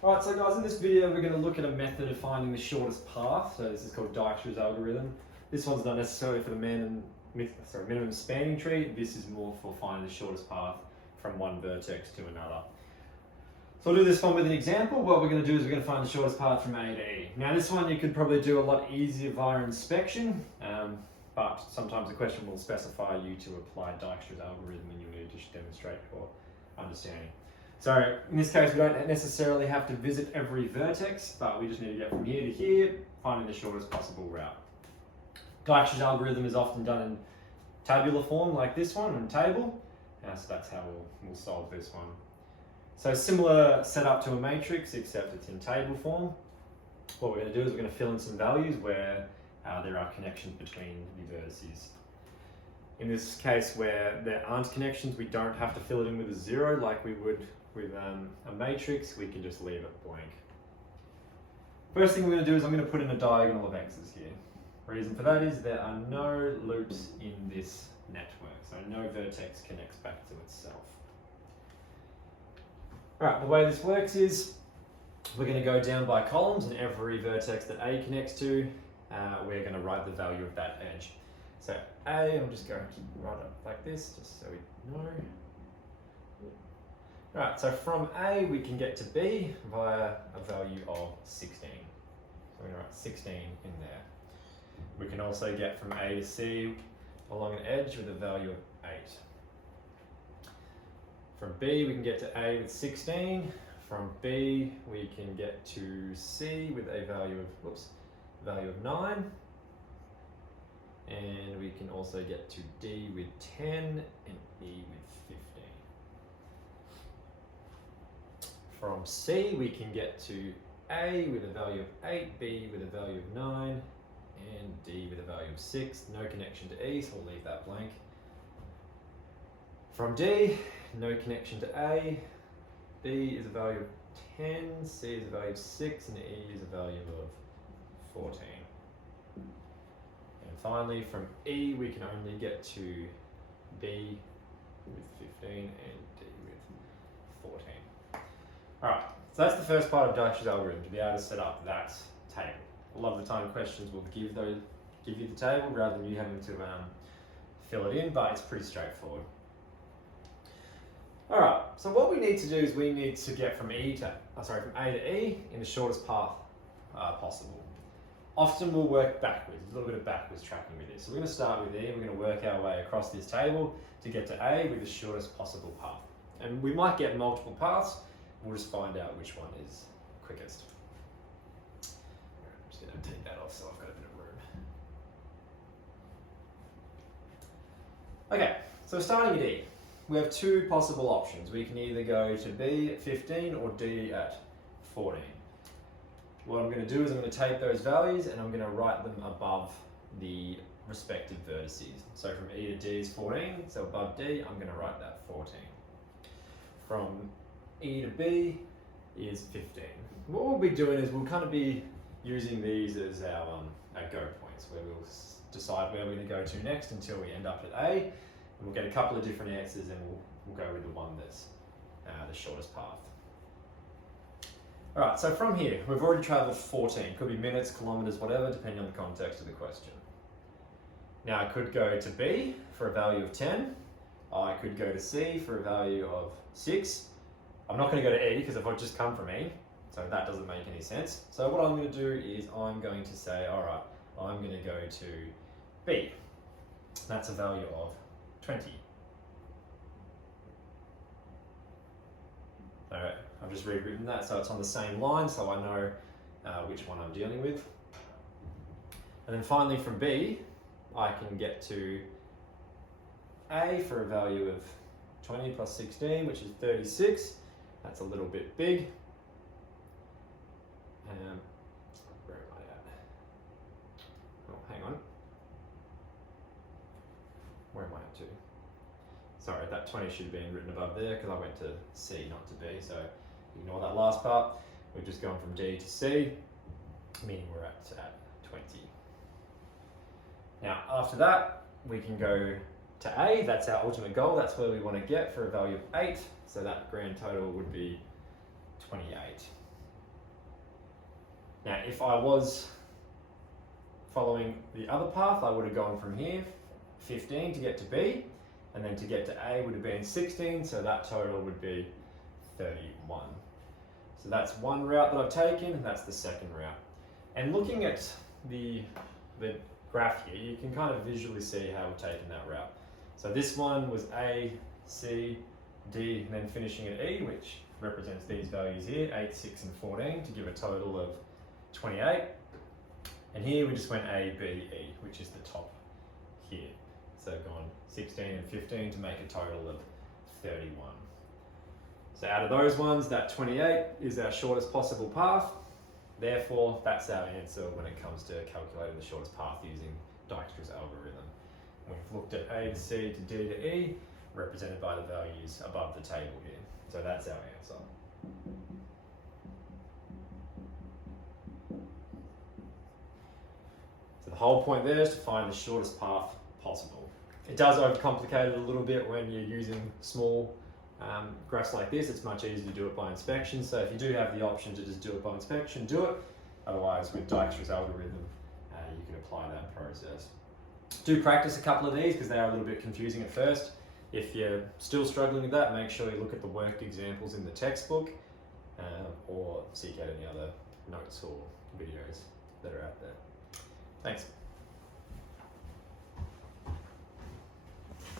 Alright, so guys, in this video we're going to look at a method of finding the shortest path. So this is called Dijkstra's algorithm. This one's not necessarily for the minimum spanning tree. This is more for finding the shortest path from one vertex to another. So I'll do this one with an example. What we're going to do is we're going to find the shortest path from A to E. Now this one you could probably do a lot easier via inspection, but sometimes the question will specify you to apply Dijkstra's algorithm and you need to demonstrate your understanding. So in this case, we don't necessarily have to visit every vertex, but we just need to get from here to here, finding the shortest possible route. Dijkstra's algorithm is often done in tabular form, like this one, in table. So that's how we'll solve this one. So similar setup to a matrix, except it's in table form. What we're going to do is we're going to fill in some values where there are connections between the vertices. In this case, where there aren't connections, we don't have to fill it in with a 0 like we would with a matrix. We can just leave it blank. First thing we're going to do is I'm going to put in a diagonal of x's here. Reason for that is there are no loops in this network, so no vertex connects back to itself. Alright, the way this works is we're going to go down by columns, and every vertex that A connects to, we're going to write the value of that edge. So A, I'm just going to write it like this, just so we know. Alright, so from A we can get to B via a value of 16. So we're going to write 16 in there. We can also get from A to C along an edge with a value of 8. From B we can get to A with 16. From B we can get to C with a value of 9. And we can also get to D with 10 and E with 15. From C we can get to A with a value of 8, B with a value of 9, and D with a value of 6. No connection to E, so we'll leave that blank. From D, no connection to A, B is a value of 10, C is a value of 6, and E is a value of 14. And finally, from E, we can only get to B with 15 and D with 14. Alright, so that's the first part of Dijkstra's algorithm, to be able to set up that table. A lot of the time questions will give you the table rather than you having to fill it in, but it's pretty straightforward. Alright, so what we need to do is we need to get from A to E in the shortest path possible. Often we'll work backwards, a little bit of backwards tracking with this. So we're going to start with E, and we're going to work our way across this table to get to A with the shortest possible path. And we might get multiple paths, we'll just find out which one is quickest. I'm just going to take that off so I've got a bit of room. Okay, so starting at E, we have two possible options. We can either go to B at 15 or D at 14. What I'm going to do is I'm going to take those values and I'm going to write them above the respective vertices. So from E to D is 14, so above D I'm going to write that 14. From E to B is 15. What we'll be doing is we'll kind of be using these as our go points, where we'll decide where we're going to go to next until we end up at A. And we'll get a couple of different answers and we'll go with the one that's the shortest path. Alright, so from here, we've already travelled 14. Could be minutes, kilometres, whatever, depending on the context of the question. Now I could go to B for a value of 10. I could go to C for a value of 6. I'm not going to go to E because I've just come from E, so that doesn't make any sense. So what I'm going to do is I'm going to say, alright, I'm going to go to B. That's a value of 20. Alright, I've just rewritten that so it's on the same line so I know which one I'm dealing with. And then finally from B, I can get to A for a value of 20 plus 16, which is 36. That's a little bit big. Where am I at? Oh, hang on. Where am I up to? Sorry, that 20 should have been written above there because I went to C, not to B, so ignore that last part. We've just gone from D to C, meaning we're at 20. Now, after that, we can go to A. That's our ultimate goal. That's where we want to get for a value of 8. So that grand total would be 28. Now, if I was following the other path, I would have gone from here, 15 to get to B, and then to get to A would have been 16, so that total would be 31. So that's one route that I've taken, and that's the second route. And looking at the graph here, you can kind of visually see how we've taken that route. So this one was A, C, D, and then finishing at E, which represents these values here, 8, 6, and 14, to give a total of 28. And here we just went A, B, E, which is the top here. So gone 16 and 15 to make a total of 31. So out of those ones, that 28 is our shortest possible path. Therefore, that's our answer when it comes to calculating the shortest path using Dijkstra's algorithm. We've looked at A to C to D to E, represented by the values above the table here. So that's our answer. So the whole point there is to find the shortest path possible. It does overcomplicate it a little bit when you're using small graphs like this. It's much easier to do it by inspection. So if you do have the option to just do it by inspection, do it. Otherwise, with Dijkstra's algorithm, you can apply that process. Do practice a couple of these because they are a little bit confusing at first. If you're still struggling with that, make sure you look at the worked examples in the textbook or seek out any other notes or videos that are out there. Thanks.